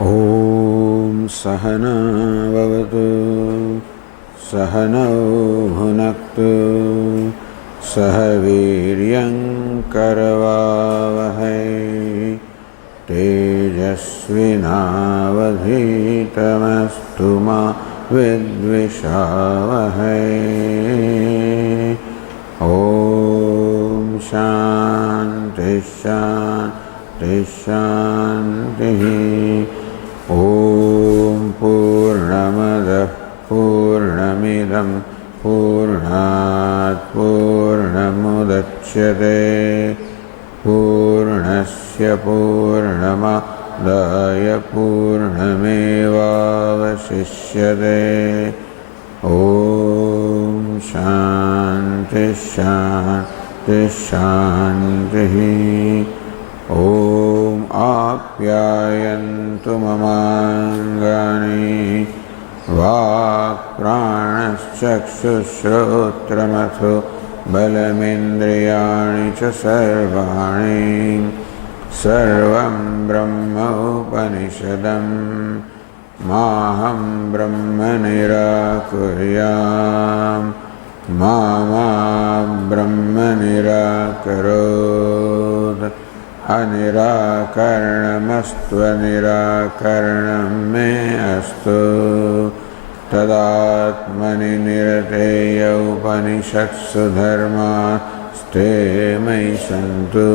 ॐ सहना भवतु सहनौ भुनक्तु सह वीर्यं करवावहै तेजस्विनावधीतमस्तु मा विद्विषावहै। ॐ शान्ति शान्ति शान्तिः। ॐ पूर्णमदः पूर्णमिदं पूर्णात् पूर्णमुदच्यते पूर्णस्य पूर्णमादाय पूर्णमेवावशिष्यते। ॐ शान्ति शान्ति शान्तिः। ॐ आप्यायन्तु ममाङ्गानि वाक्प्राणश्चक्षुश्रोत्रमथो बलमिन्द्रियाणि च सर्वाणि सर्वं ब्रह्म उपनिषदं माहं ब्रह्म निराकुर्याम् मा ब्रह्म निराकरोत्। अनिराकरणमस्त्वनिराकरणं मे अस्तु तदात्मनि निरतेय उपनिषत्सु धर्मास्ते मयि सन्तु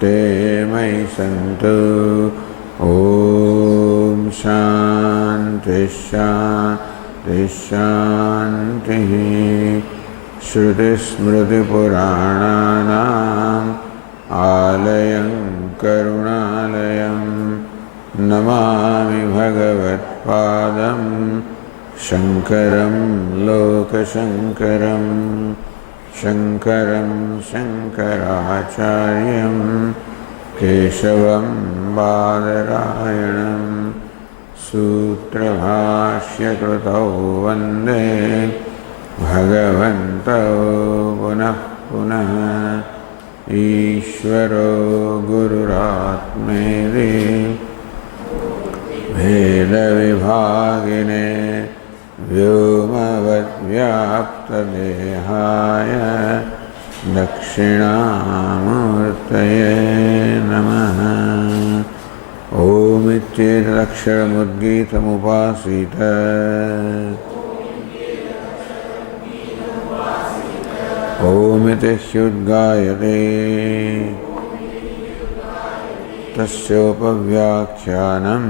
ते मयि सन्तु। ॐ शान्ति शान्ति शान्तिः। श्रुतिस्मृतिपुराणानाम् आलयं करुणालयं नमामि भगवत्पादं शङ्करं लोकशङ्करं शङ्करं शङ्कराचार्यं केशवं बादरायणं सूत्रभाष्यकृतौ वन्दे भगवन्तौ पुनः पुनः। ईश्वरो गुरुरात्मेति भेदविभागिने व्योमवद्व्याप्तदेहाय दक्षिणामूर्तये नमः। ॐ इत्येतदक्षरमुद्गीतमुपासीत ॐ इति ह्युद्गायते तस्योपव्याख्यानम्।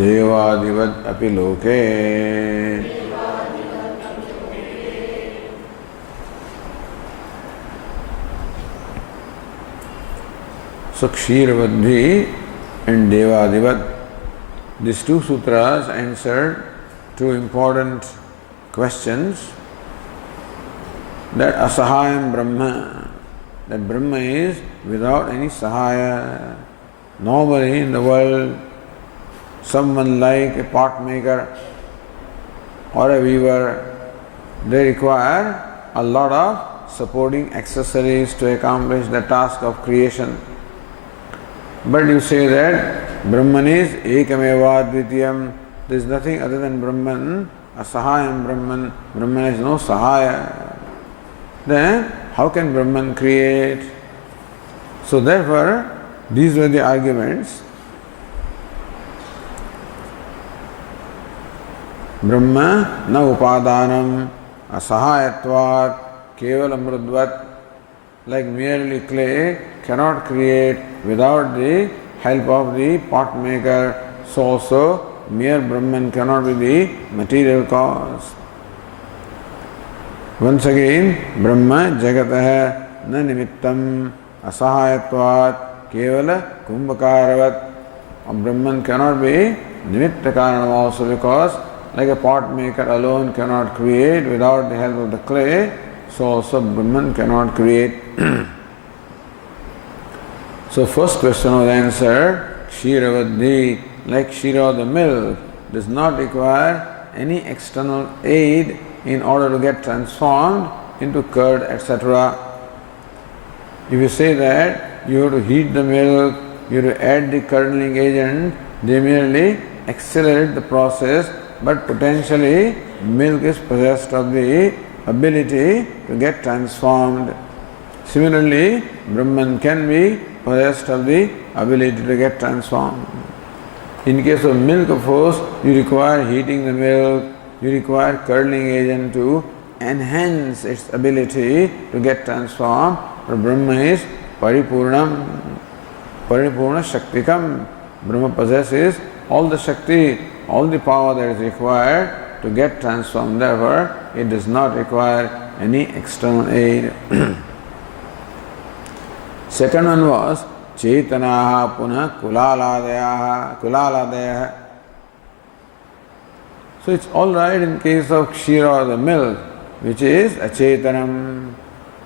देवादिवद् अपि लोके So Kshiravadhi and Devadivat, these two sutras answered two important questions. That Asahayam Brahma, that Brahma is without any Sahaya. Normally in the world, someone like a pot maker or a weaver, they require a lot of supporting accessories to accomplish the task of creation. But you say that Brahman is Ekameva Dvitiyam, there is nothing other than Brahman, Asahayam Brahman, Brahman has no Sahaya. Then how can Brahman create? So therefore, these were the arguments. Brahma na upadanam asahayatvat kevalam mrudvat, like merely clay cannot create without the help of the pot maker, so also mere Brahman cannot be the material cause. Once again, Brahma jagatah na nimittam asahayatvat kevala kumbhakaravat. Brahman cannot be nimitta karanam also, because like a pot maker alone cannot create without the help of the clay, so also Brahman cannot create. So first question was answered, Kshiravadhi, like Kshira, the milk, does not require any external aid in order to get transformed into curd, etc. If you say that you have to heat the milk, you have to add the curdling agent, they merely accelerate the process, but potentially milk is possessed of the ability to get transformed. Similarly, Brahman can be possessed of the ability to get transformed. In case of milk, of course, you require heating the milk, you require curdling agent to enhance its ability to get transformed. But Brahma is Paripurnam, Paripurna Shaktikam. Brahma possesses all the Shakti, all the power that is required to get transformed. Therefore, it does not require any external aid. Second one was Chetanaha Punah Kulaladaya. So it's all right in case of Kshira or the milk, which is Achetanam,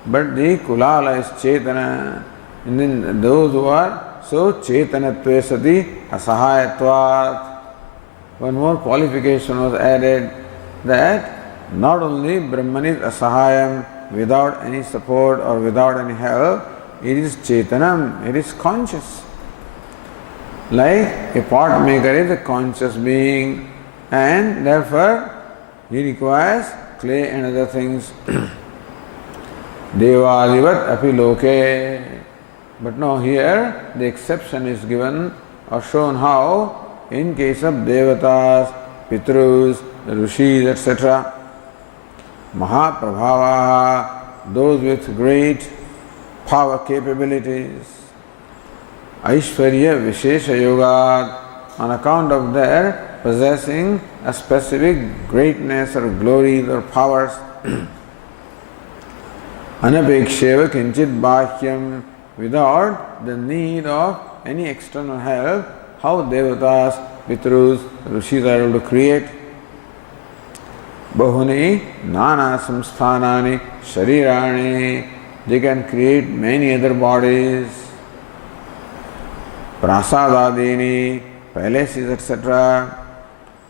but the Kulala is Chetana. And then those who are so Chetanatve Sati Asahayatvat. One more qualification was added, that not only Brahman is Asahayam, without any support or without any help, it is Chetanam, it is conscious. Like a pot maker is a conscious being, and therefore he requires clay and other things. Devadivat api loke. But now here the exception is given or shown how in case of Devatas, Pitrus, the Rishis, etc. Mahaprabhavaha, those with great power capabilities. Aishwarya Vishesha Yoga, on account of their possessing a specific greatness or glories or powers. Anapeksheva Kinchit Bhakyam, without the need of any external help, how Devatas, Pitrus, Rishis are able to create. Bahuni Nana Samsthanani Sharirani, they can create many other bodies. Prasadadini, palaces, etc.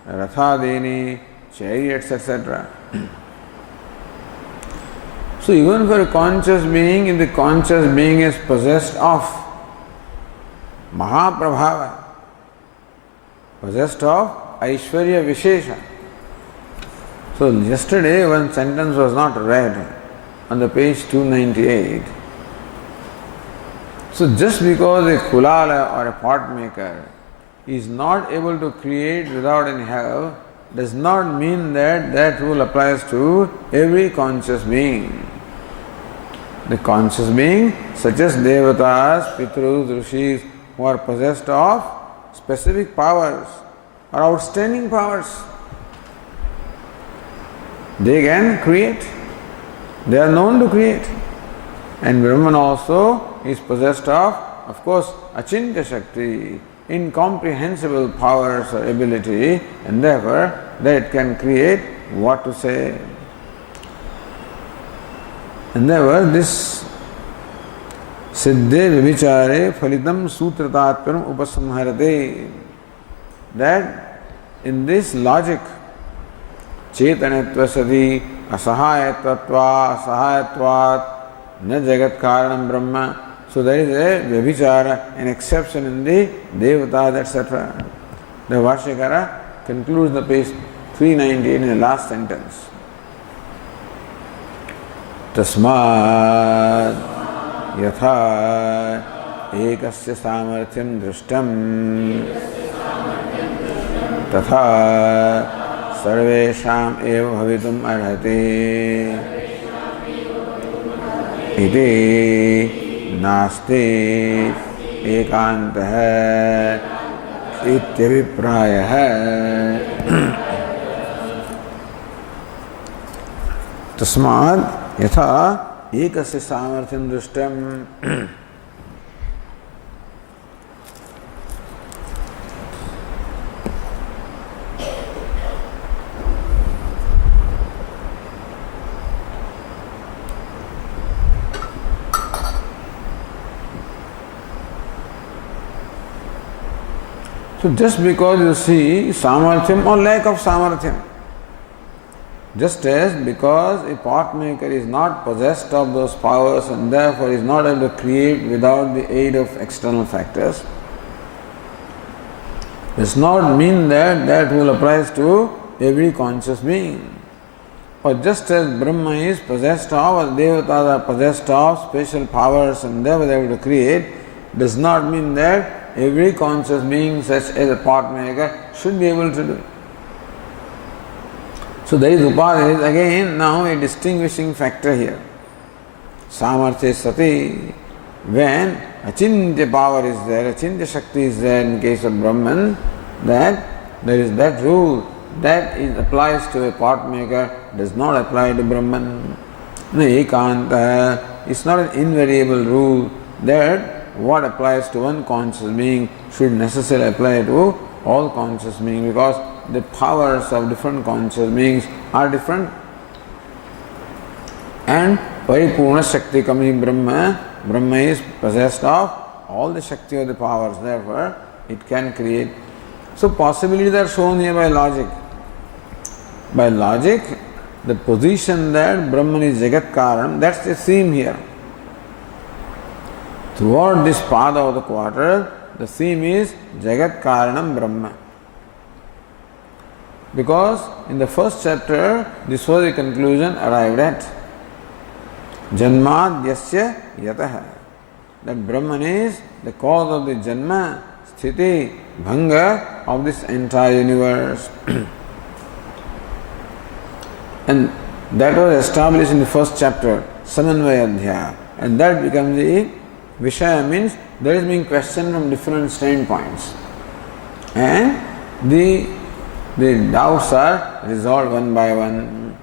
Rathadini, chariots, etc. So even for a conscious being, if the conscious being is possessed of Mahaprabhava, possessed of Aishwarya Vishesha. So yesterday one sentence was not read on the page 298. So just because a kulala or a pot maker is not able to create without any help, does not mean that that rule applies to every conscious being. The conscious being, such as Devatas, Pitrus, Rishis, who are possessed of specific powers or outstanding powers, they can create. They are known to create. And Brahman also is possessed of course, Achintya Shakti, incomprehensible powers or ability, and therefore that can create what to say. And therefore this Siddhe Vivichare Phalitam Sutratatparam Upasamharate, that in this logic, Chetanatva Sati Asahayatvatva Asahayatvat Na Jagat Karanam Brahma. So there is a Vyabhichara, an exception in the Devatas, etc. The Vashyakara concludes the page 398 in the last sentence. Tasmad yatha ekasya samarthyam drishtam tatha sarvesham eva bhavitum arhati iti नास्ति एकांतः इत्यभिप्रायः। तस्मात् यथा एकस्य सामर्थ्यं दृष्टम् So just because you see samarthyam or lack of samarthyam, just as because a pot maker is not possessed of those powers and therefore is not able to create without the aid of external factors, does not mean that that will apply to every conscious being. Or just as Brahma is possessed of, or Devatas are possessed of special powers and they were able to create, does not mean that every conscious being, such as a pot maker, should be able to do it. So there is Upadhi is again now a distinguishing factor here. Samarthya Sati, when Achintya power is there, Achintya Shakti is there in case of Brahman, that there is that rule that it applies to a pot maker, does not apply to Brahman. Ekanta, it's not an invariable rule that what applies to one conscious being should necessarily apply to all conscious beings, because the powers of different conscious beings are different. And Paripurna Shakti Kami Brahma, Brahma is possessed of all the Shakti of the powers, therefore it can create. So possibilities are shown here by logic. By logic, the position that Brahman is Jagat Karan, that's the theme here. Throughout this pada of the quarter, the theme is Jagat Karanam Brahma. Because in the first chapter, this was the conclusion arrived at. Janmad Yasya Yataha. That Brahman is the cause of the Janma, Sthiti, Bhanga of this entire universe. And that was established in the first chapter, Samanvayadhya. And that becomes the Vishaya, means there is being questioned from different standpoints. And the doubts are resolved one by one.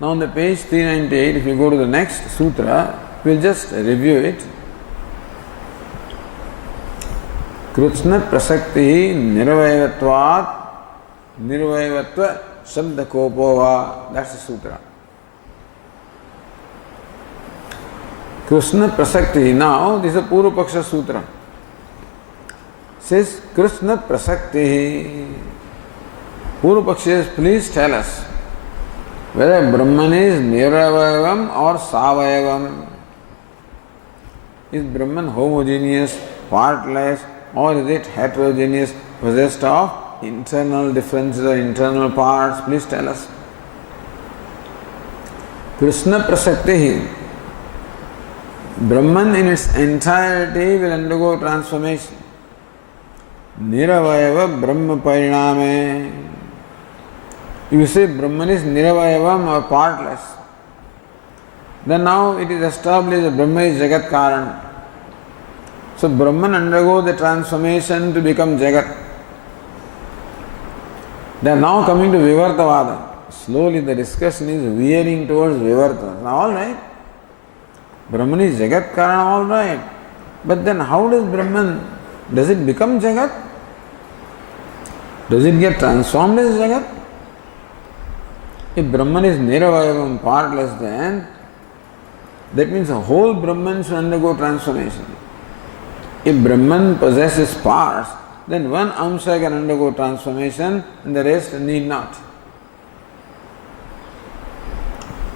Now on the page 398, if you go to the next sutra, we'll just review it. Krishna prasakti nirvayavatvat nirvayavatva shabda kopova. That's the sutra. Krishna prasakti. Now this is a Purva Paksha sutra. Says Krishna prasakti. Purva Paksha says, please tell us whether Brahman is niravayavam or savayavam. Is Brahman homogeneous, partless, or is it heterogeneous, possessed of internal differences or internal parts? Please tell us. Krishna prasakti. Brahman in its entirety will undergo transformation. Niravayava Brahma Pariname. If you say Brahman is Niravayavam or partless, then now it is established that Brahma is Jagat Karan. So Brahman undergoes the transformation to become Jagat. They are now coming to Vivartavada. Slowly the discussion is veering towards Vivarta. Now alright, Brahman is Jagat Karan, alright. But then how does Brahman, does it become Jagat? Does it get transformed as Jagat? If Brahman is Niravayavam, partless, then that means the whole Brahman should undergo transformation. If Brahman possesses parts, then one Amsa can undergo transformation and the rest need not.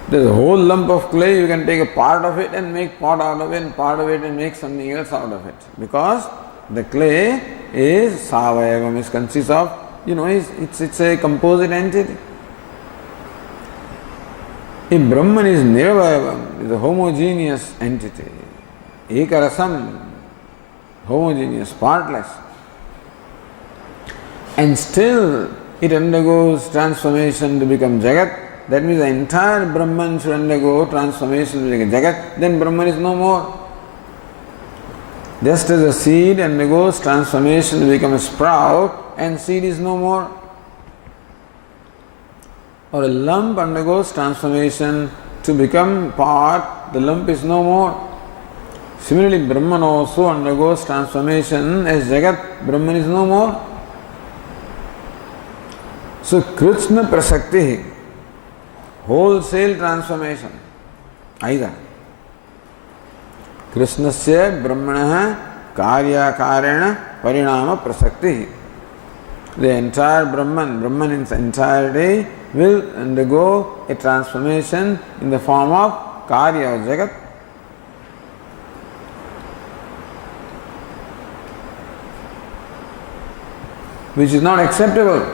There's a whole lump of clay, you can take a part of it and make pot out of it, and part of it and make something else out of it. Because the clay is Savayavam, it consists of, it's a composite entity. If Brahman is Niravayavam, is a homogeneous entity, Ekarasam, homogeneous, partless, and still it undergoes transformation to become Jagat, that means the entire Brahman should undergo transformation to become Jagat, then Brahman is no more. Just as a seed undergoes transformation to become a sprout, and seed is no more. Or a lump undergoes transformation to become pot, the lump is no more. Similarly, Brahman also undergoes transformation as Jagat, Brahman is no more. So, Krishna prasakti, wholesale transformation, either Krishnasya Brahmanaha karya karena parinama prasakti. The entire Brahman in its entirety will undergo a transformation in the form of karya or jagat. Which is not acceptable.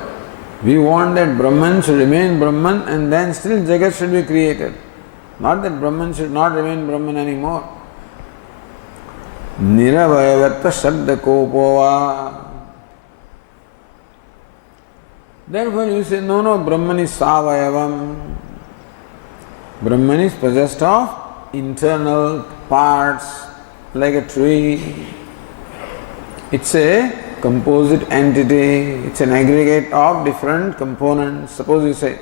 We want that Brahman should remain Brahman and then still Jagat should be created. Not that Brahman should not remain Brahman anymore. Niravayavatva Shabda Kopova. Therefore you say, no, Brahman is Savayavam. Brahman is possessed of internal parts like a tree. It's a composite entity, it's an aggregate of different components. Suppose you say,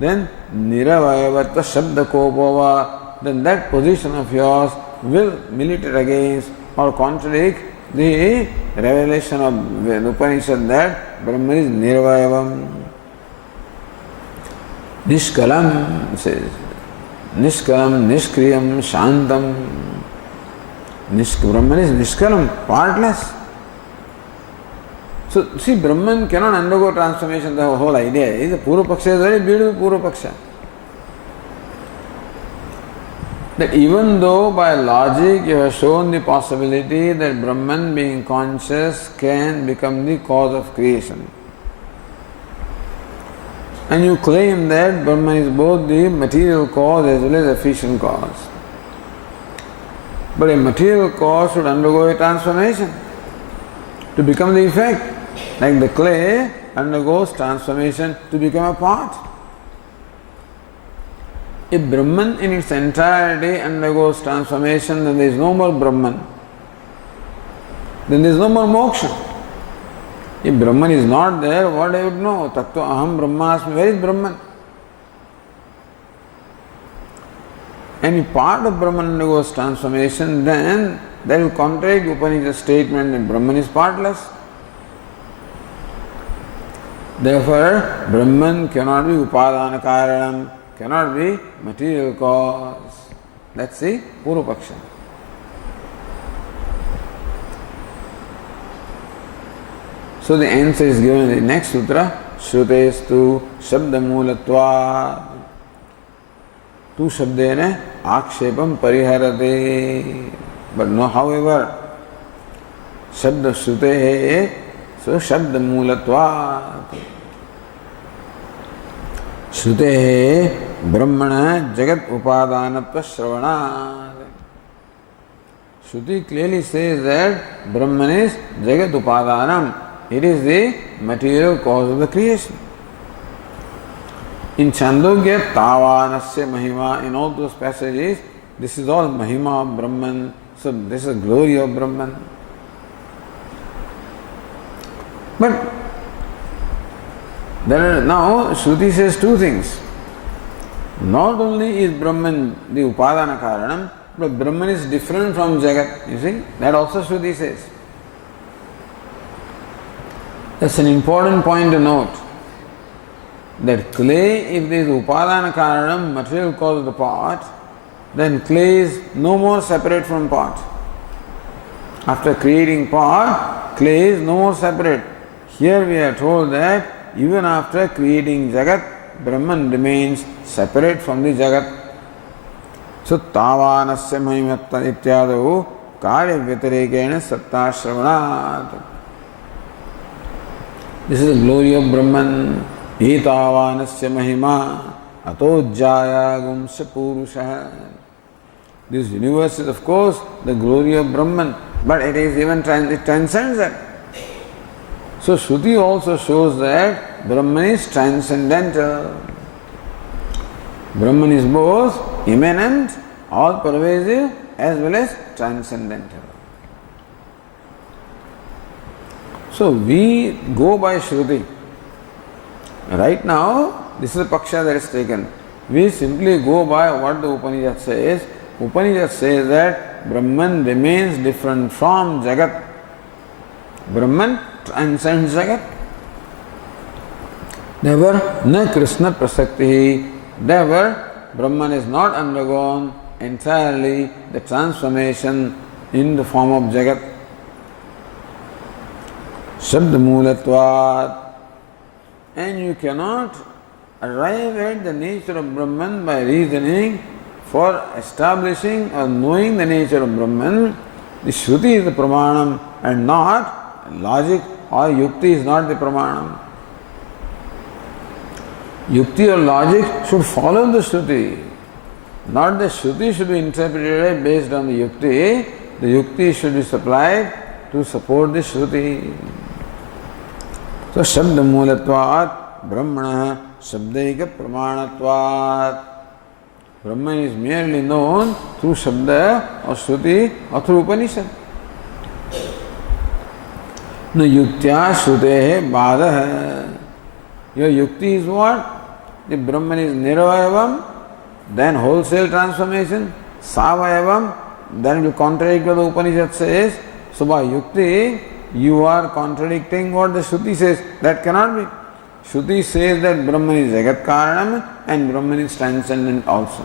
then Niravayavatva Shabda Kopava, then that position of yours will militate against or contradict the revelation of the Upanishad that Brahman is Nirvayavam. Nishkalam says, Nishkalam, Nishkriyam, Shantam. Brahman is Nishkalam, partless. So, see, Brahman cannot undergo transformation. The whole idea is the Purva Paksha is very beautiful Purva Paksha. That even though by logic you have shown the possibility that Brahman being conscious can become the cause of creation, and you claim that Brahman is both the material cause as well as efficient cause. But a material cause should undergo a transformation to become the effect. Like the clay undergoes transformation to become a pot. If Brahman in its entirety undergoes transformation, then there is no more Brahman. Then there is no more moksha. If Brahman is not there, what I would know? Tattva aham brahmasmi. Where is Brahman? And if part of Brahman undergoes transformation, then that will contradict Upanishad statement that Brahman is partless. Therefore, Brahman cannot be upadana karanam, cannot be material cause. That's the Purva Paksha. So the answer is given in the next sutra, Shrutestu Shabda Moolatva. Tu Shabdene Akshepam Pariharate. But no, however, Shabda Shrutehe, so Shabda Moolatva. Shrutehe Brahmana Jagat Upadanatva Shravana. Shruti clearly says that Brahman is Jagat Upadanam. It is the material cause of the creation. In Chandogya, Tavanasya Mahima, in all those passages, this is all Mahima of Brahman. So this is glory of Brahman. But now Shruti says two things. Not only is Brahman the Upadana Karanam, but Brahman is different from Jagat. You see, that also Shruti says. That's an important point to note. That clay, if there is Upadana Karanam, material cause of the pot, then clay is no more separate from pot. After creating pot, clay is no more separate. Here we are told that even after creating Jagat, Brahman remains separate from the Jagat. So, Tavanasya Mahimatta Ityadavu Karya Vyatirekena Satta Shravanat. This is the glory of Brahman. Etavanasya Mahima Atojjaya Gumsa Purusha. This universe is, of course, the glory of Brahman, but it is even it transcends that. So Shruti also shows that Brahman is transcendental. Brahman is both immanent, all-pervasive, as well as transcendental. So we go by Shruti. Right now, this is the Paksha that is taken. We simply go by what the Upanishad says. Upanishad says that Brahman remains different from Jagat. Brahman transcends Jagat. Therefore, na Krishna prasakti. Therefore, Brahman is not undergone entirely the transformation in the form of Jagat. Shabda Moolatvat. And you cannot arrive at the nature of Brahman by reasoning. For establishing or knowing the nature of Brahman, the Shruti is the Pramanam and not logic or Yukti is not the Pramanam. Yukti or logic should follow the Shruti. Not the Shruti should be interpreted based on the Yukti. The Yukti should be supplied to support the Shruti. So Shabda Moolatvat Brahmana Shabdaika Pramanatvat. Brahman is merely known through Shabda or Shruti or through Upanishad. No Yuktya Shrutehe Badaha. Your Yukti is what? The Brahman is Niravayavam, then wholesale transformation, Savayavam, then it will contradict what the Upanishad says. So by Yukti, you are contradicting what the Shruti says. That cannot be. Shruti says that Brahman is Jagat Karanam and Brahman is transcendent also.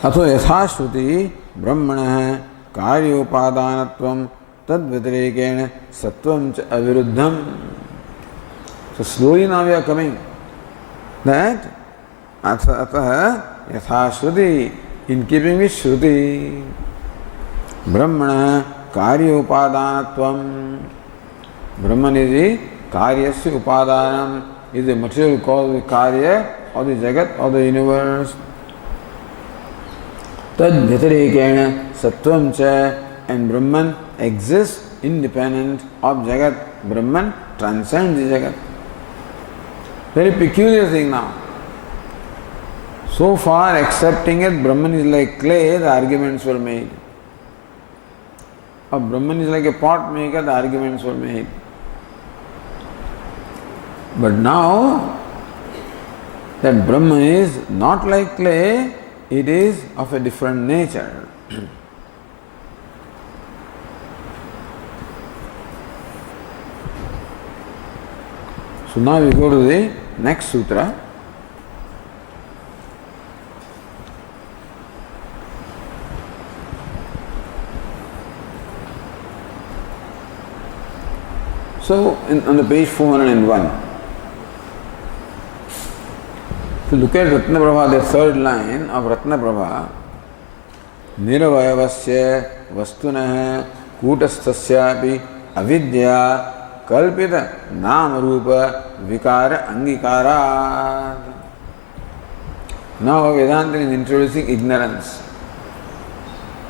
Atho yatha Shruti Brahmana Karyopadanatvam Tad Vyatirekena Sattvam cha Aviruddham. So slowly now we are coming that Atha yatha Shruti, in keeping with Shruti, Brahmana Karyopadanatvam. Brahman is the Karyasya Upadanam, is the material cause of the Karya or the Jagat or the universe. Tad Vyatirekena Sattvam cha, and Brahman exists independent of Jagat. Brahman transcends the Jagat. Very peculiar thing now. So far accepting it, Brahman is like clay, the arguments were made. Or Brahman is like a pot maker, the arguments were made. But now that Brahman is not like clay, it is of a different nature. So now we go to the next sutra. So on the page 401, if you look at Ratnaprabha, the third line of Ratnaprabha, Niravayavasya Vastunah Kutasthasyapi Avidya Kalpita Namarupa Vikara Angikara. Now Vedanta is introducing ignorance.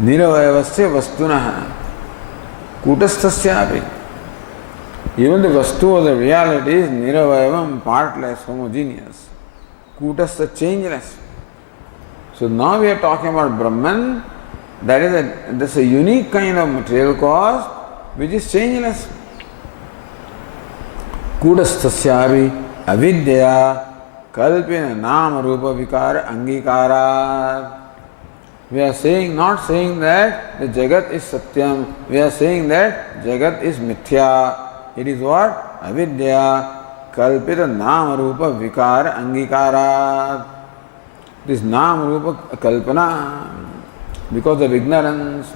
Niravayavasya Vastunah Kutasthasyapi. Even the Vastu or the reality is Niravayavam, partless, homogeneous. Kutastha, changeless. So now we are talking about Brahman, that's a unique kind of material cause which is changeless. Kutasthasyavi avidya kalpina nama rupa vikara angikara. We are saying, not saying that the Jagat is Satyam, we are saying that Jagat is Mithya. It is what? Avidya kalpita nama rupa vikara angikara. This nama rupa kalpana, because of ignorance,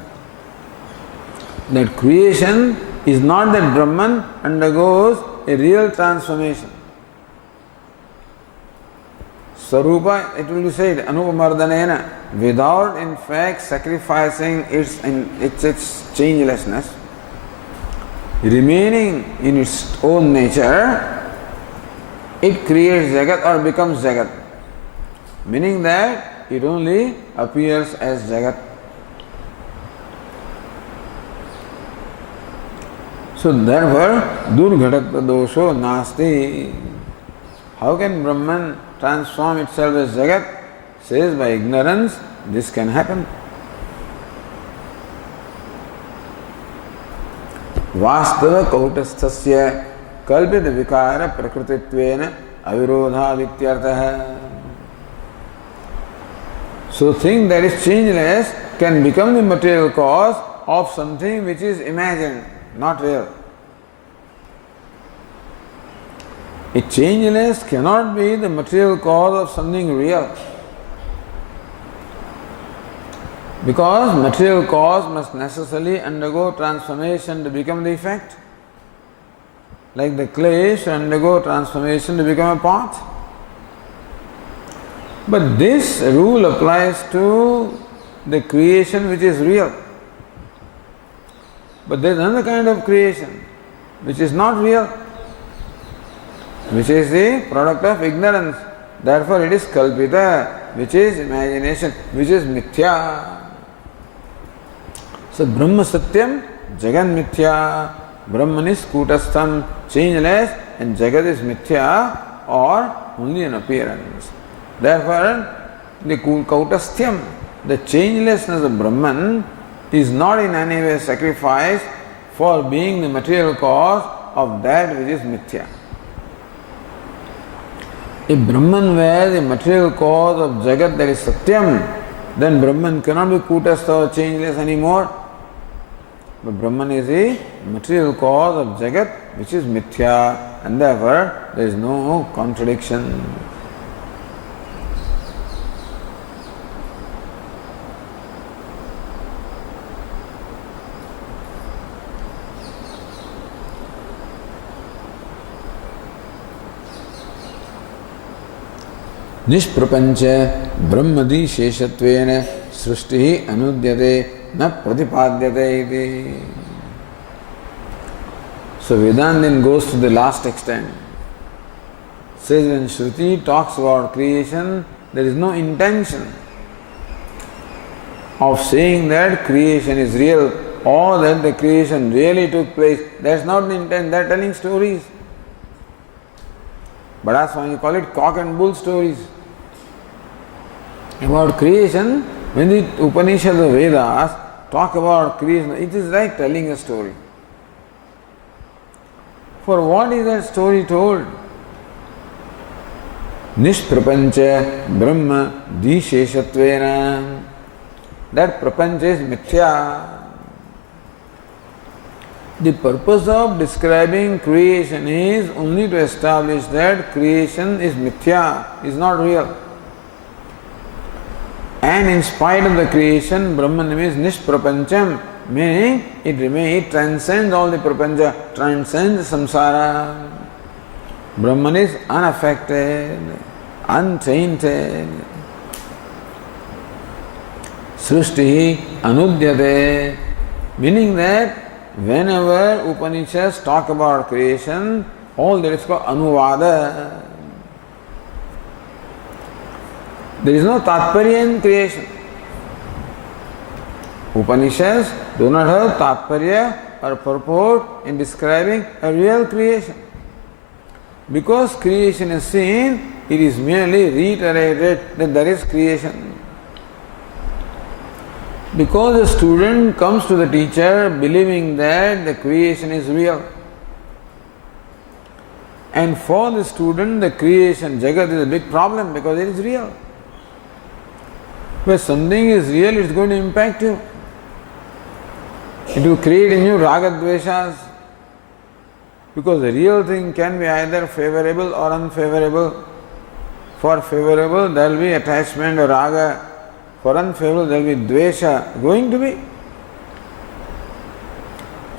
that creation is not that Brahman undergoes a real transformation. Sarupa, it will be said, anupamardanena, without in fact sacrificing its changelessness, remaining in its own nature, it creates Jagat or becomes Jagat. Meaning that it only appears as Jagat. So therefore, Durghatatva dosho nasti. How can Brahman transform itself as Jagat? Says by ignorance, this can happen. Vastava kautasthasya kalpita vikara prakrititvena avirodhadityartha. So thing that is changeless can become the material cause of something which is imagined, not real. A changeless cannot be the material cause of something real. Because material cause must necessarily undergo transformation to become the effect. Like the clay should undergo transformation to become a pot. But this rule applies to the creation which is real. But there is another kind of creation which is not real, which is the product of ignorance. Therefore it is kalpita, which is imagination, which is mithya. So Brahma Satyam, Jagan Mithya. Brahman is Kutastham, changeless, and Jagat is Mithya, or only an appearance. Therefore, the Kautastham, the changelessness of Brahman, is not in any way sacrificed for being the material cause of that which is Mithya. If Brahman were the material cause of Jagat, that is Satyam, then Brahman cannot be Kutastha or changeless anymore. But Brahman is the material cause of Jagat, which is Mithya, and therefore there is no contradiction. Nishprapancha Brahmadi Sheshatvena Srushti Anudyate Na Pratipadyate iti. So Vedanta then goes to the last extent. Says when Shruti talks about creation, there is no intention of saying that creation is real or that the creation really took place. That's not the intent. They are telling stories. But that's why you call it cock and bull stories. About creation, when the Upanishads or Vedas talk about creation, it is like telling a story. For what is that story told? Nishprapancha Brahma Disheshatvena. That prapancha is mithya. The purpose of describing creation is only to establish that creation is mithya, is not real. And in spite of the creation, Brahman remains nishprapancham, meaning it transcends all the prapancha, transcends samsara. Brahman is unaffected, untainted. Srushti anudyate, meaning that whenever Upanishads talk about creation, all that is called anuvada. There is no tatparya in creation. Upanishads do not have tatparya or purport in describing a real creation. Because creation is seen, it is merely reiterated that there is creation. Because a student comes to the teacher believing that the creation is real. And for the student, the creation, Jagat, is a big problem because it is real. Where something is real, it is going to impact you. It will create in you raga-dveshas. Because the real thing can be either favorable or unfavorable. For favorable, there will be attachment or raga. For unfavorable, there will be dvesha. Going to be.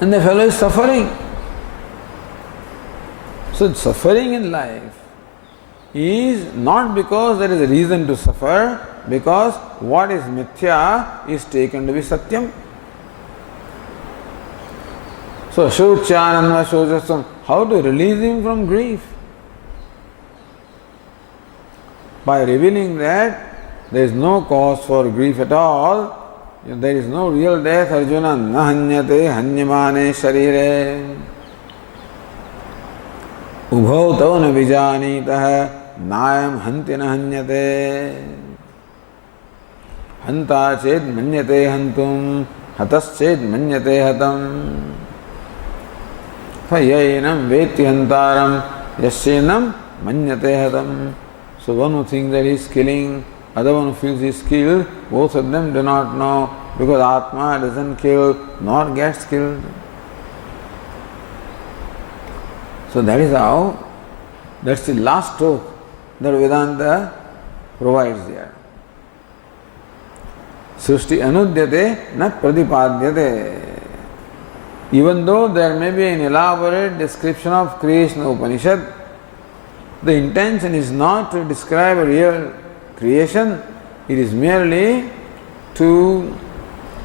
And the fellow is suffering. So suffering in life is not because there is a reason to suffer, because what is mithya is taken to be satyam. So Shauchananva Shauchasam, how to release him from grief? By revealing that there is no cause for grief at all, there is no real death, Arjuna, na hanyate hanyamane sharire. Ubhau tau na vijanitah nayam hanti na hanyate. Hanta ched manyate hantum, hatas ched manyate hatam. Yainam veti hantaram, yasyenam manyate hatam. So one who thinks that he is killing, other one who feels he is killed, both of them do not know, because Atma doesn't kill nor gets killed. So that is how, that's the last truth that Vedanta provides there. Srishti anudyate na pradipadyate. Even though there may be an elaborate description of creation Upanishad, the intention is not to describe a real creation, it is merely to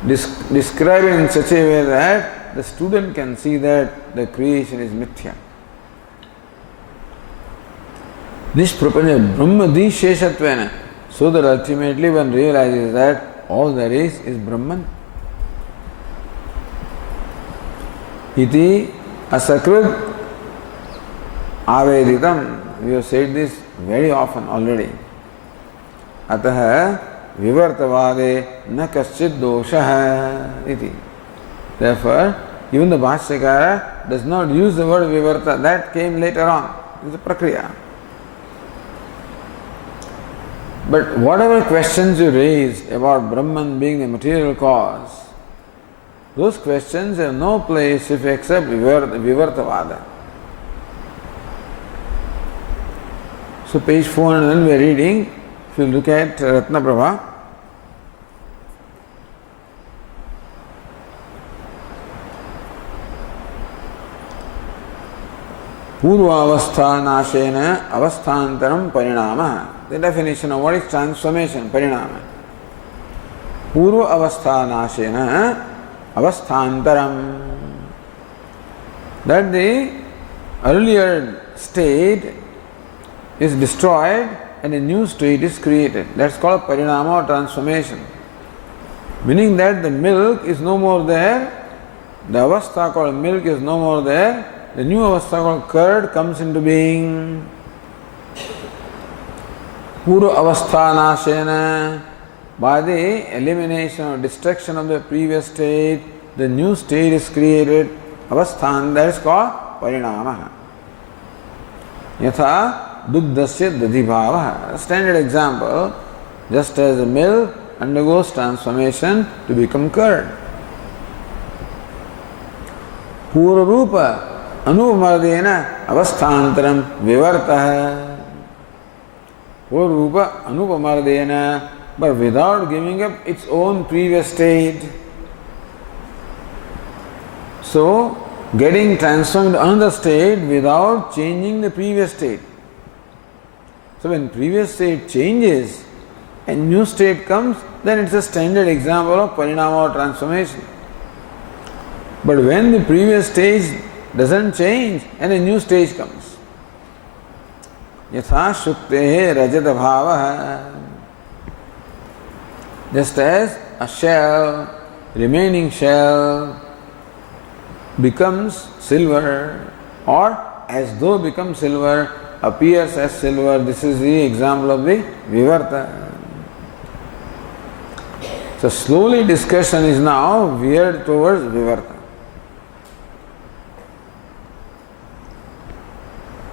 describe it in such a way that the student can see that the creation is mithya. Nishprapanya Brahmadi Sheshatvena, so that ultimately one realizes that all there is Brahman. Iti asakrit aveditam. We have said this very often already. Atah vivartavade na kaschid dosha iti. Therefore, even the Bhashyakara does not use the word vivarta. That came later on. It's a prakriya. But whatever questions you raise about Brahman being the material cause, those questions have no place if you accept vivartavada. So page 401 we are reading, if you look at Ratnaprabha, Purvavastha nashena avasthantaram parinama. The definition of what is transformation, parinama. Purva avastha nashena avasthantaram. That the earlier state is destroyed and a new state is created. That's called parinama or transformation. Meaning that the milk is no more there, the avastha called milk is no more there, the new avastha called curd comes into being. Purva avastha nashena. By the elimination or destruction of the previous state, the new state is created. Avasthan, that is called parinama. Yatha Dugdasya dadhibhava. Standard example, just as the milk undergoes transformation to become curd. Purarupa anupamardena avasthantaram vivartaha. Purarupa anupamardena, but without giving up its own previous state. So, getting transformed to another state without changing the previous state. So when previous state changes and new state comes, then it's a standard example of parinama or transformation. But when the previous stage doesn't change and a new stage comes, yatha shuktehe rajata bhavaha. Just as a shell, remaining shell becomes silver, or as though becomes silver, appears as silver. This is the example of the vivarta. So slowly discussion is now veered towards vivarta.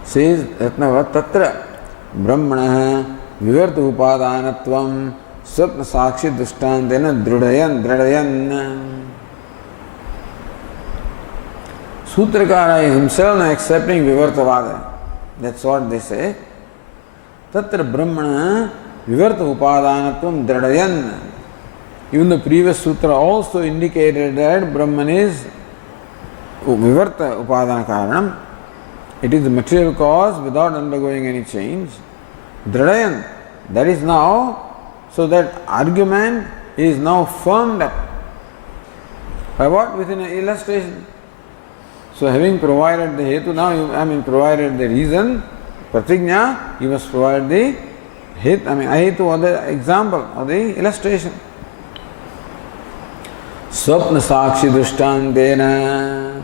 Says Ratnavat Tatra Brahmana Vivarta Upadanatvam Swapna Sakshi Dushtantena Dradayan. Sutrakara is himself now accepting Vivartavada. That's what they say. Tatra Brahmana Vivarta Upadanatvam Dradayan. Even the previous sutra also indicated that Brahman is Vivarta Upadana Karanam. It is the material cause without undergoing any change. Dradayan. That is now, so that argument is now firmed up. By what? Within an illustration. So having provided the hetu, now provided the reason, pratigna, you must provide the ahetu or the example or the illustration. Swapna sakshi drishtantena.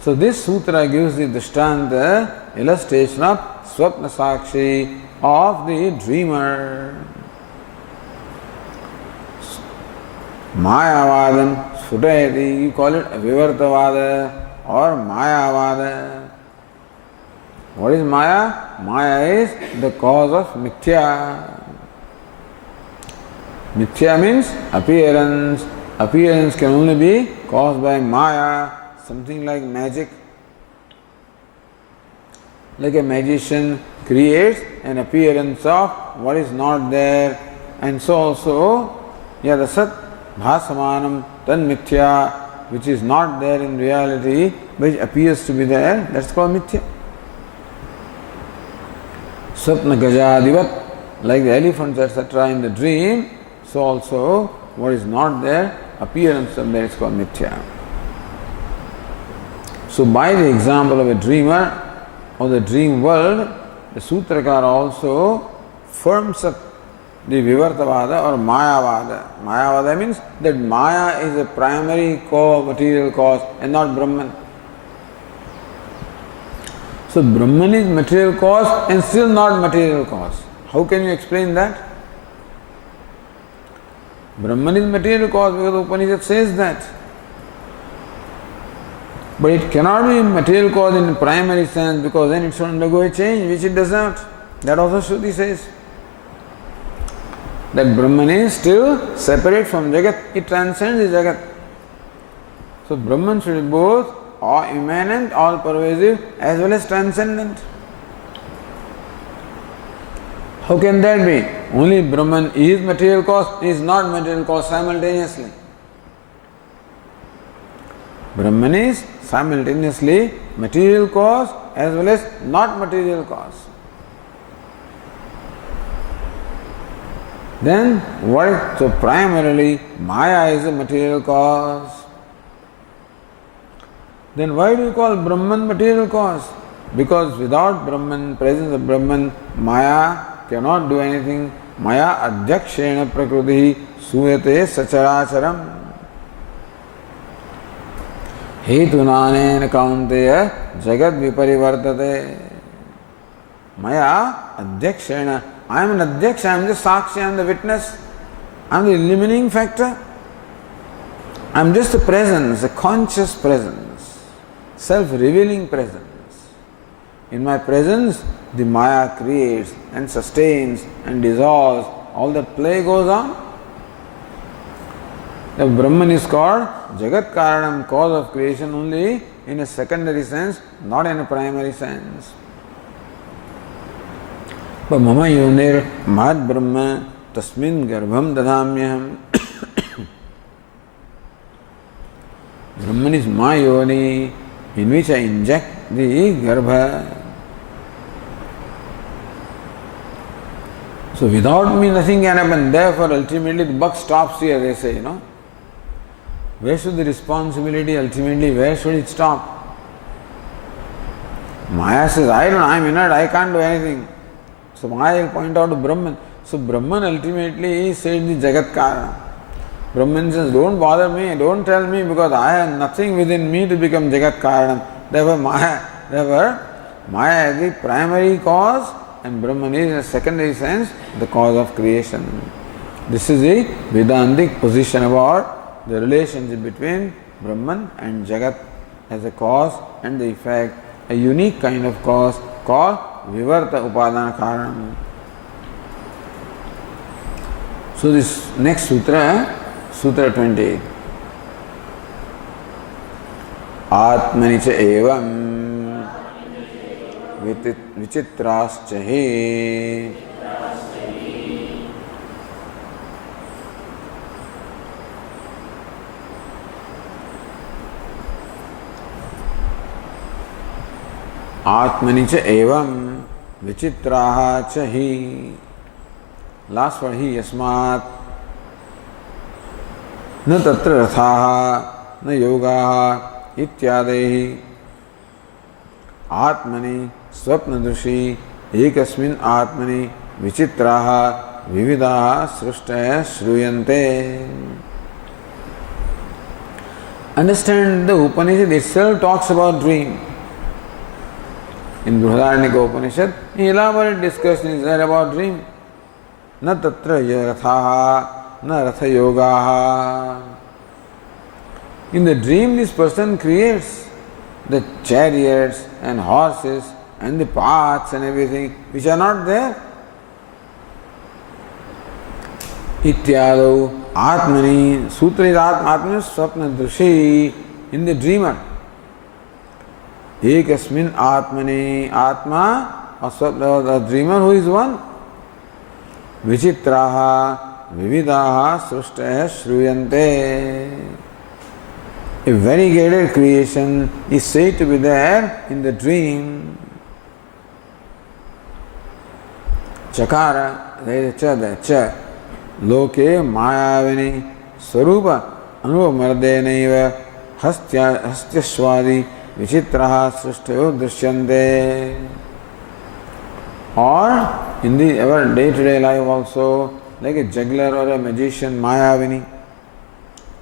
So this sutra gives the drishtanta, illustration of swapna sakshi, of the dreamer. Mayavadam sfutayati, you call it vivartavada or mayavada. What is maya? Maya is the cause of mithya. Mithya means appearance. Appearance can only be caused by maya, something like magic. Like a magician creates an appearance of what is not there, and so also yad asat bhasamanam tan mithya, which is not there in reality, which appears to be there, that's called mithya. Swapna gajadivat, like the elephants, etc. in the dream, so also what is not there, appearance of that is called mithya. So by the example of a dreamer or the dream world, the Sutrakara also firms up the Vivartavada or Mayavada. Mayavada means that Maya is a primary material cause and not Brahman. So Brahman is material cause and still not material cause. How can you explain that? Brahman is material cause because Upanishad says that. But it cannot be material cause in the primary sense because then it should undergo a change, which it does not. That also Shruti says. That Brahman is still separate from Jagat, it transcends the Jagat. So Brahman should be both all immanent, all pervasive as well as transcendent. How can that be? Only Brahman is material cause, is not material cause simultaneously. Brahman is simultaneously material cause as well as not material cause. Then what? So primarily Maya is a material cause. Then why do you call Brahman material cause? Because without Brahman, presence of Brahman, Maya cannot do anything. Maya adhyakshena prakriti suyate sacharacharam. Hetunanena kaunteya jagat viparivartate. Maya adhyakshena. I am an adhyaksha, I am just sakshi, I am the witness. I am the illuminating factor. I am just a presence, a conscious presence, self-revealing presence. In my presence, the Maya creates and sustains and dissolves. All that play goes on. The Brahman is called Jagat Karanam, cause of creation only in a secondary sense, not in a primary sense. But Mama Yonir Mahad Brahma Tasmin Garbham Dadhamyam. Brahman is my yoni in which I inject the Garbha. So without me nothing can happen. Therefore ultimately the buck stops here, they say, Where should the responsibility ultimately, where should it stop? Maya says, I am inert, I can't do anything. So Maya will point out to Brahman. So Brahman ultimately said the Jagat Karana. Brahman says, don't bother me, don't tell me because I have nothing within me to become Jagat Karanam. Therefore Maya is the primary cause and Brahman is in a secondary sense the cause of creation. This is the Vedantic position about the relationship between Brahman and Jagat as a cause and the effect, a unique kind of cause called Vivarta Upadana Karanam. So this next sutra, Sutra 28. Atmani cha evam vichitrascha he. Atmani cha evam vichitraha cha hi. Last word hi yasmat. न तत्र रथाः न योगाः इत्यादि आत्मनि स्वप्नदृशि एकस्मिन् आत्मनि विचित्राः विविधाः सृष्टयः श्रूयन्ते. Understand, the Upanishad itself talks about dream. In Brihadaranyaka Upanishad, elaborate discussion is there about dream. न तत्र रथाः na ratha yoga. In the dream, this person creates the chariots and horses and the paths and everything which are not there. Ityado atmani, sutra is atmani swapna drushi, in the dreamer. Ekasmin atmani, atma or swapna, the dreamer who is one. Vichitraha, vividaha srushtaya shruyante. A variegated creation is said to be there in the dream. Chakara, there is a cha, the cha. Loke mayavini swarupa anuvamardhenaiva hastyashwadi vichitraha srishtayo drishyante. Or in the our day-to-day life also, like a juggler or a magician, mayavini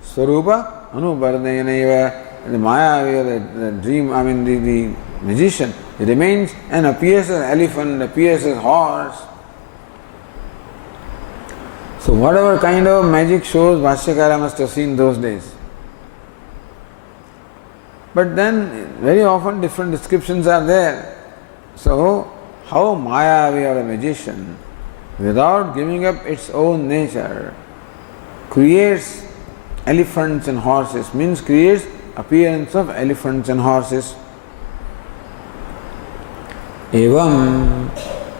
swarupa anuvamardhenaiva. The mayavi, the dream, the magician, he remains and appears as elephant, appears as horse. So whatever kind of magic shows Bhashyakara must have seen those days. But then very often different descriptions are there. So how Mayavi or a magician, without giving up its own nature, creates elephants and horses, means creates appearance of elephants and horses. Evam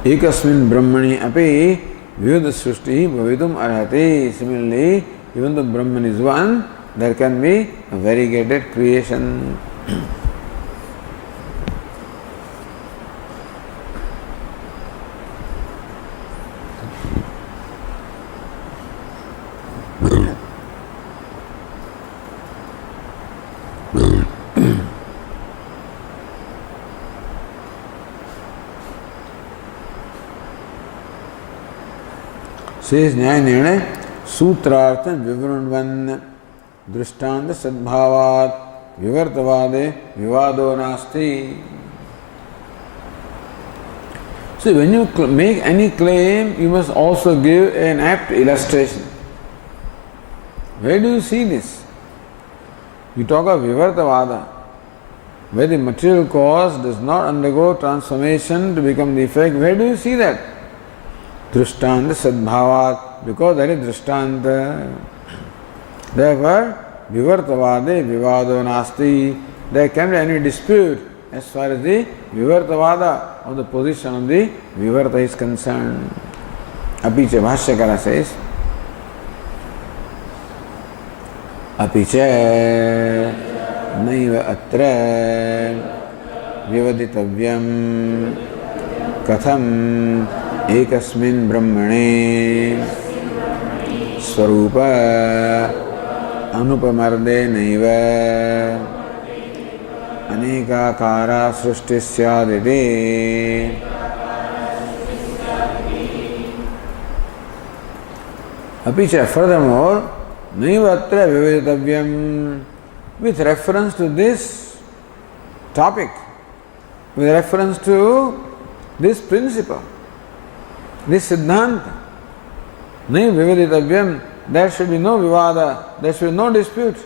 ekasmin brahmani api Vyuda Srushti Bhavitum Arhati. Similarly, even though Brahman is one, there can be a variegated creation. Says Nyaya Nirnay Sutrartha Vivranvan Drishtanta Sadbhavat Vivartavade Vivado Nasti. So when you make any claim, you must also give an apt illustration. Where do you see this? You talk of Vivartavada, where the material cause does not undergo transformation to become the effect. Where do you see that? Drishtanta Sadbhavat, because that is Drishtanta. Therefore, Vivartavade Vivado Nasti. There can't be any dispute as far as the Vivartavada or the position of the Vivarta is concerned. Apicha Bhashyakara says, Apicha Naiva Atra Vivaditavyam Katham Ekasmin Brahmane Swarupa Anupamarde Naiva Anekakara Srushti Syaditi. Apicha, furthermore, Naivatra Vivaditavyam, with reference to this topic, with reference to this principle, this Siddhanta, Nai Vivaditavyam, there should be no vivada, there should be no dispute.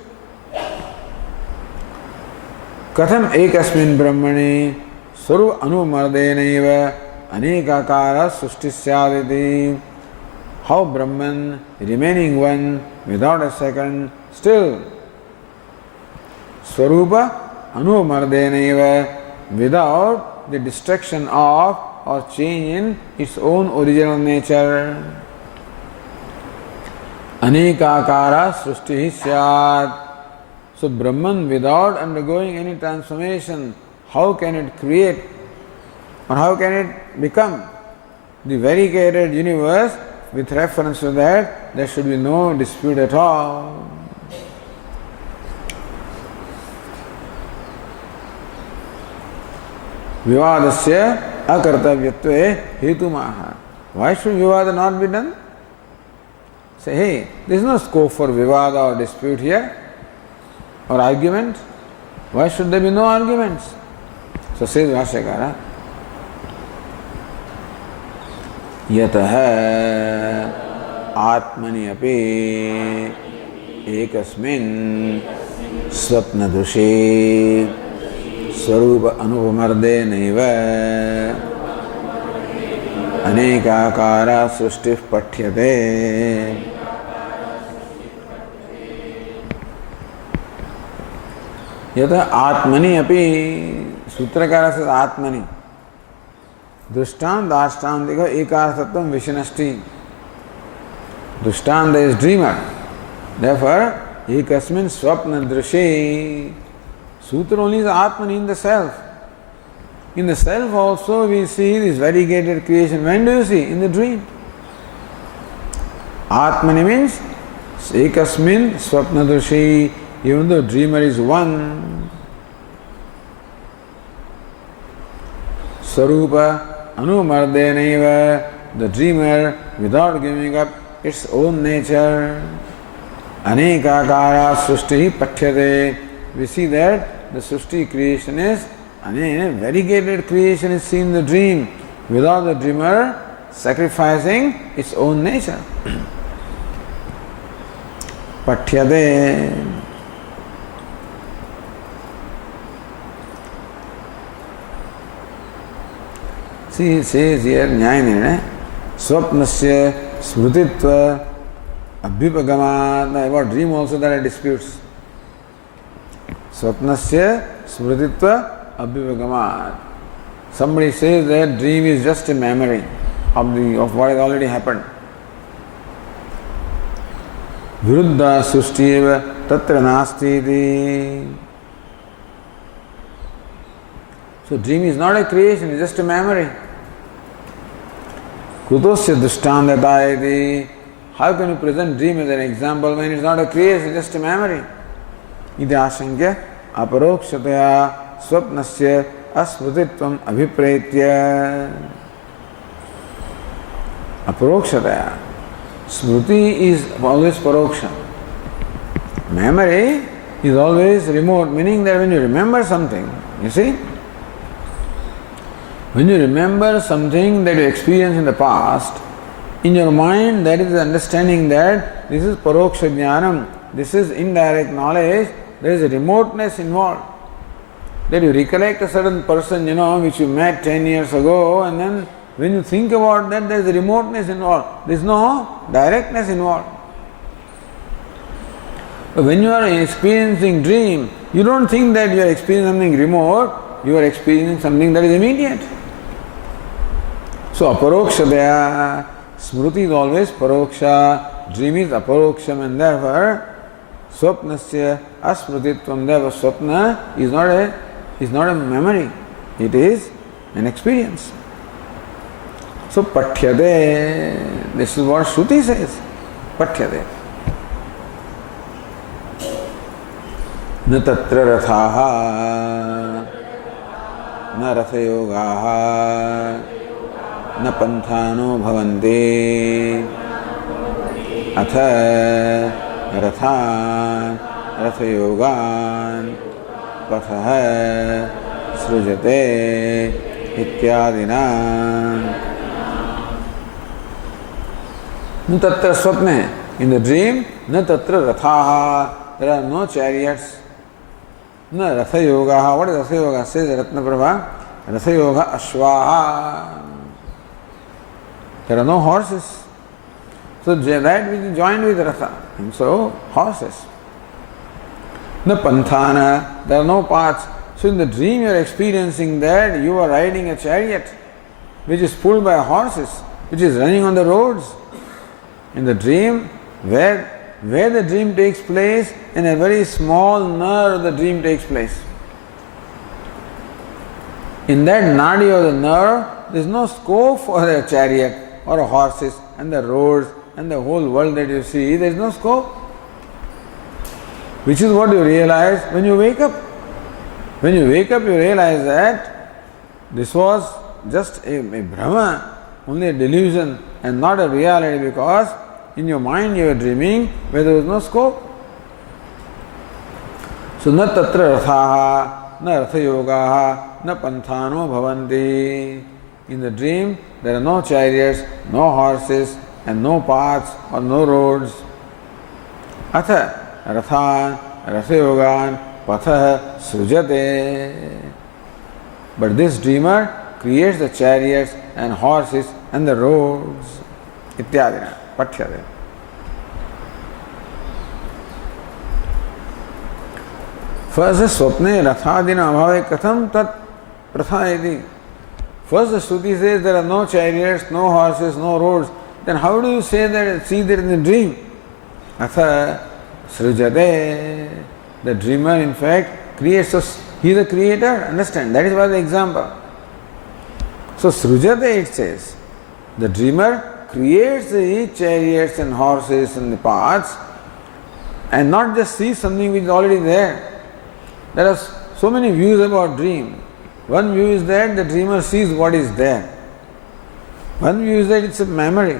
Katham ekasmin brahmani swaru anumardenaiva anekakara sushti syaditi. How Brahman, remaining one without a second, still Swarupa anumardenaiva, without the destruction of or change in its own original nature. Anekakara srushti syat. So Brahman, without undergoing any transformation, how can it create or how can it become the variegated universe? With reference to that, there should be no dispute at all. Vivadasya akartavyatve hetumaha. Why should vivada not be done? Say, hey, there is no scope for vivada or dispute here or argument. Why should there be no arguments? So says Bhashyakara, Yataha Atmani api ekasmin swapna dushe swarupa anupamarde naiva anekakara srushti pathyate. Yata Atmani api, Sutrakara says Atmani. Drishtanta, Ashtam, dekho ekarthatvam vishanasti. Drishtanta is dreamer. Therefore, ekasmin swapna drishe. Sutra only is Atman, in the self. In the self also we see this variegated creation. When do you see? In the dream. Atmani means ekasmin swapna drishe. Even though dreamer is one. Sarupa anumardenaiva. The dreamer, without giving up its own nature, anekakara srushti pathyate. We see that the srushti creation is variegated creation is seen in the dream, without the dreamer sacrificing its own nature. Pathyate. See, it says here, Nyaya Swapnasya smrutitva abhipagamat. About dream also there are disputes. Swapnasya smrutitva abhipagamat. Somebody says that dream is just a memory of what has already happened. Viruddha sushtiva tatra nasti. So dream is not a creation, it's just a memory. Kutosya drishtantayati. How can you present dream as an example when it's not a creation, it's just a memory? Iti ashankya aparokshataya swapnasya asmrutitvam abhipretya. Aparokshataya. Smruti is always paroksha. Memory is always remote, meaning that when you remember something, you see, when you remember something that you experienced in the past, in your mind there is the understanding that this is paroksha jnanam, this is indirect knowledge, there is a remoteness involved. That you recollect a certain person, which you met 10 years ago, and then when you think about that, there is a remoteness involved. There is no directness involved. But when you are experiencing dream, you don't think that you are experiencing something remote, you are experiencing something that is immediate. So aparokshadaya, smruti is always paroksha, dream is aparoksham, and therefore swapnasya asmrutitvam. Therefore swapna is not a memory, it is an experience. So pathyate, this is what Shruti says. Pathyate. Na tatra rathaha, na rathayogaha, न पंथानो भवन्ति अथ रथान् रथयोगान् पथः सृजते इत्यादिना. न तत्र स्वप्ने, in the dream, न तत्र रथाः, there are no chariots. न रथयोगाः, what is रथयोगा? Says Ratnaprabha, रथयोगा अश्वाः. There are no horses. So that which is joined with Ratha, and so horses. No panthana, there are no paths. So in the dream you are experiencing that you are riding a chariot which is pulled by horses, which is running on the roads. In the dream, where the dream takes place, in a very small nerve the dream takes place. In that nadi of the nerve, there is no scope for a chariot or horses and the roads and the whole world that you see. There is no scope. Which is what you realize when you wake up. When you wake up, you realize that this was just a Brahma, only a delusion and not a reality, because in your mind you are dreaming where there was no scope. So na tatra rathaha, na rathayogaha, na panthano bhavanti. In the dream there are no chariots, no horses and no paths or no roads. Atha rathan, rathayogan, patha srujate. But this dreamer creates the chariots and horses and the roads. Ityadina, pathyate. First, swapne rathadina abhave katham tat prathayati. First, the Shruti says there are no chariots, no horses, no roads. then how do you say that, see that in the dream? Atha srujate. The dreamer in fact creates us. He is the creator, understand? That is why the example. So srujate it says, the dreamer creates the chariots and horses and the paths and not just sees something which is already there. There are so many views about dream. One view is that the dreamer sees what is there. One view is that it's a memory.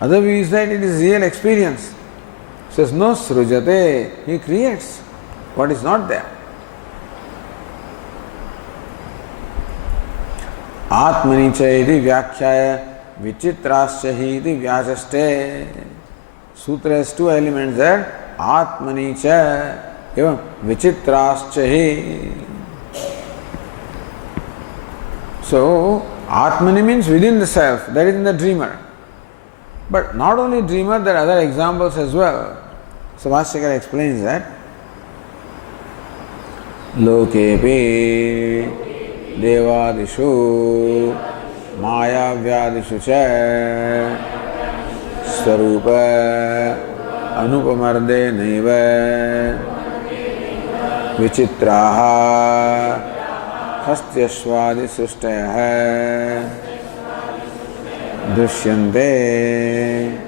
Other view is that it is real experience. Says no srujate, he creates what is not there. Atmani cha iti vyakhyaya vichitrasya hi iti vyasaste. Sutra has two elements there. Atmani cha evam vichitrasya hi. So, Atmani means within the self, that is in the dreamer. But not only dreamer, there are other examples as well. So Bhashyakara explains that Lokepi Devadishu Mayavyadishu cha Swarupa Anupamarde Naiva Vichitraha Hastyashvadi Srishtaya Drishyante.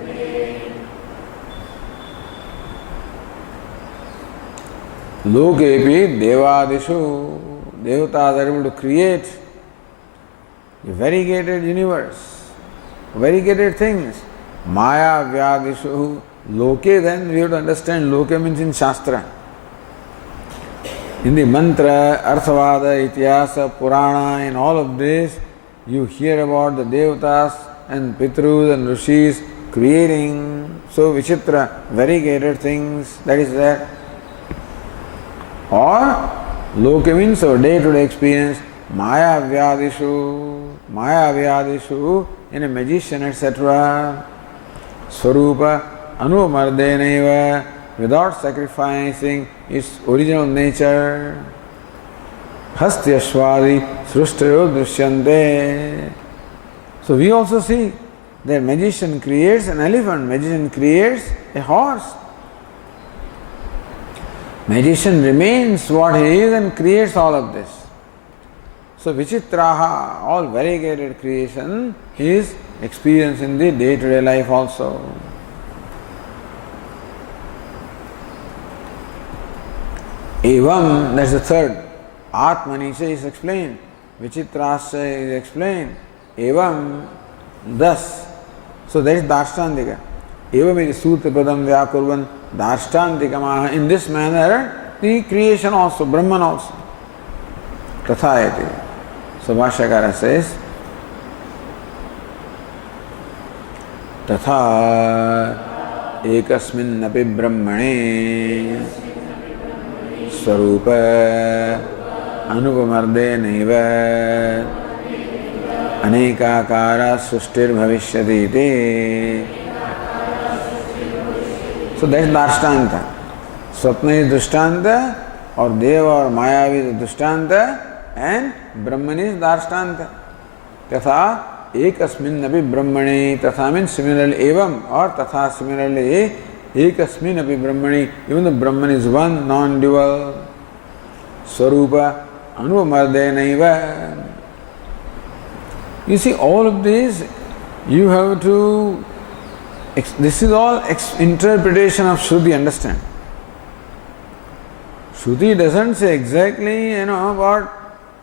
Lokepi Devadishu. Devatas are able to create a variegated universe, variegated things. Maya Vyadishu. Loke, then we have to understand Loke means in Shastra. In the mantra, Arthavada, Ityasa, Purana, in all of this, you hear about the Devatas and Pitrus and Rishis creating so Vichitra, variegated things, that is there. Or Loka means our day-to-day experience, Maya Vyadishu, in a magician, etc. Swarupa, Anumardeneva, without sacrificing its original nature. Hastyashvadi Srushtayo Drishyante. So we also see that magician creates an elephant, magician creates a horse. Magician remains what he is and creates all of this. So Vichitraha, all variegated creation, is experienced in the day-to-day life also. Evam, that's the third. Atmanisha is explained. Vichitrasya is explained. Evam, thus. So that is Dashtantika. Evam is Sutra Padam Vyakurvan Dashtantikamaha. In this manner, the creation also, Brahman also. Tathayati. So Bhashyakara says, Tatha ekasminnapi brahmane Swarupa Anupamarde naiva Anekakara Srishtir Bhavishyati iti. So that is Dashtanta. Swapna is Drishtanta, or Deva or Mayavi is Drishtanta, and Brahman is Dashtanta. Tatha ekasmin api brahmane. Tatha means similarly evam, or tatha similarly ekasmin api brahmane. Even the Brahman is one, non-dual. Swarupa anupamarde naiva. You see, all of this, you have to, this is all interpretation of Shruti, understand? Shruti doesn't say exactly, what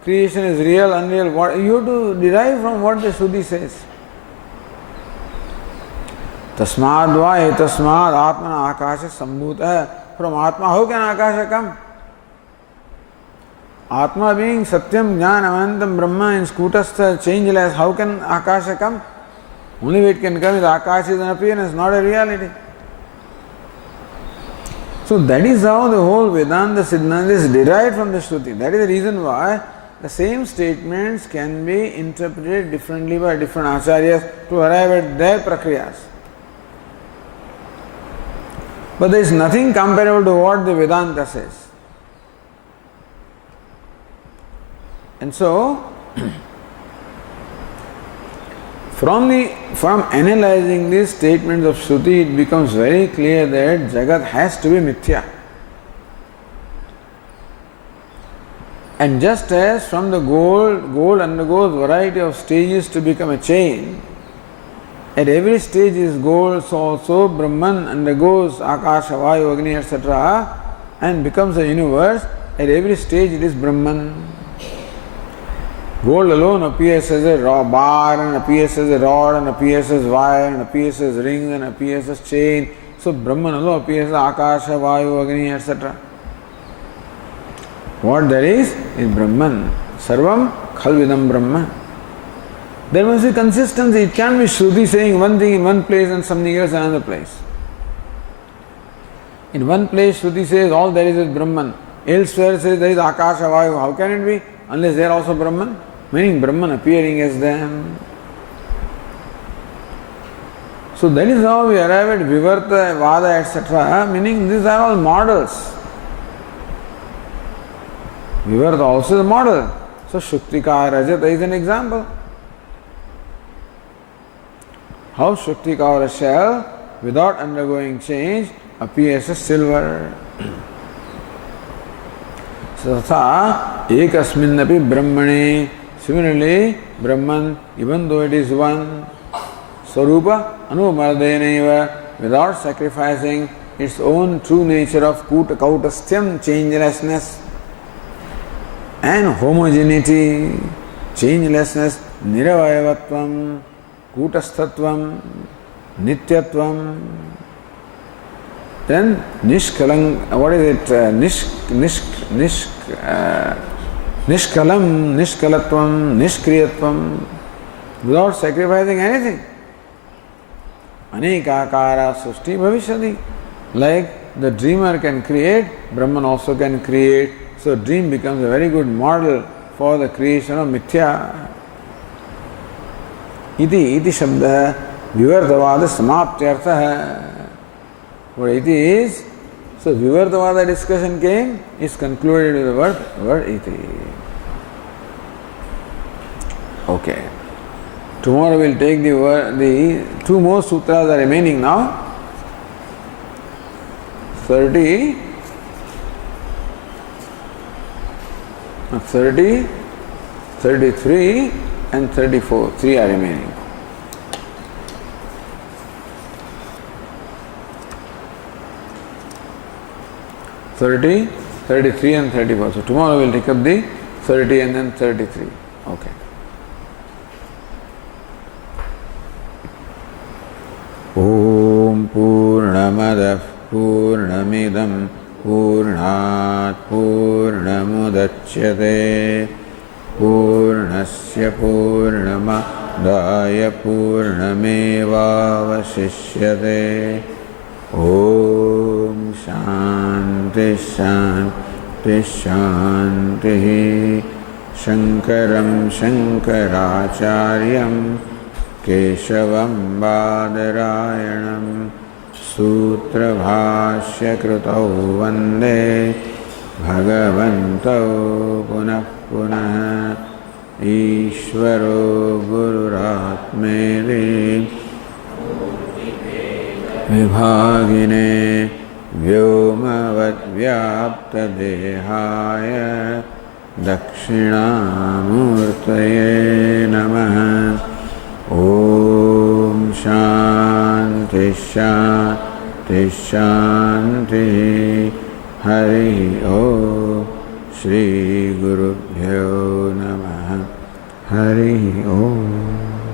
creation is real, unreal. What you have to derive from what the Shruti says. Tasmad va etasmad atmana akasha sambhuta. From Atma, how can Akasha come? Atma being Satyam, Jnana, Amantam, Brahma, in Skutastha, changeless, how can Akasha come? Only way it can come is Akash is an appearance, not a reality. So that is how the whole Vedanta Siddhanta is derived from the Shruti. That is the reason why the same statements can be interpreted differently by different acharyas to arrive at their prakriyas. But there is nothing comparable to what the Vedanta says. And so, From analyzing these statements of Shruti, it becomes very clear that Jagat has to be mithya. And just as from the gold undergoes variety of stages to become a chain, at every stage is gold, so also Brahman undergoes Akasha, Vayu, Agni, etc. and becomes a universe. At every stage it is Brahman. Gold alone appears as a bar and appears as a rod and appears as wire and appears as ring and appears as chain. So Brahman alone appears as Akasha, Vayu, Agni, etc. What there is Brahman. Sarvam Khalvidam Brahman. There must be consistency. It can't be Shruti saying one thing in one place and something else in another place. In one place Shruti says all there is Brahman. Elsewhere says there is Akasha, Vayu. How can it be? Unless they are also Brahman. Meaning Brahman appearing as them. So that is how we arrive at Vivarta, Vada, etc. Meaning these are all models. Vivarta also is a model. So Shuktika Rajata is an example. How Shuktika or a shell without undergoing change appears as silver. So Tatha Ekasminnapi Brahmane. Similarly, Brahman, even though it is one, Swarupa Anumardeneva, without sacrificing its own true nature of Kautastham, changelessness, and homogeneity, changelessness, Niravayavatvam, Kutasthatvam, Nityatvam, then Nishkalang, what is it? Nishkalam, Nishkalatvam, Nishkriyatvam, without sacrificing anything. Anekakara Sushti Bhavishyati. Like the dreamer can create, Brahman also can create. So dream becomes a very good model for the creation of mithya. Iti shabda Vivartavada samaptyartha. What iti is? So Vivartavada discussion came, is concluded with the word iti. Okay. Tomorrow we'll take the two more sutras are remaining now. 30, 33 and 34. Three are remaining. (30), 33 and 34. So tomorrow we'll take up the 30 and then 33. Okay. Om Purnamadah Purnamidam Purnat Purnamudachyate Purnasya Purnamadaya Purnamevavashishyate. Om Shanti Shanti Shanti. Shankaram Shankaracharyam Keshavam Badarayanam Sutra Bhashya Krutau Vande Bhagavantau Punah Punah Ishvaro Gururatmeri Vibhagine Vyomavad Vyapta Dehaya Dakshinamurtaye Namaha. Om Shanti Shanti Shanti. Hari Om. Shri Gurubhyo Namaha. Hari Om.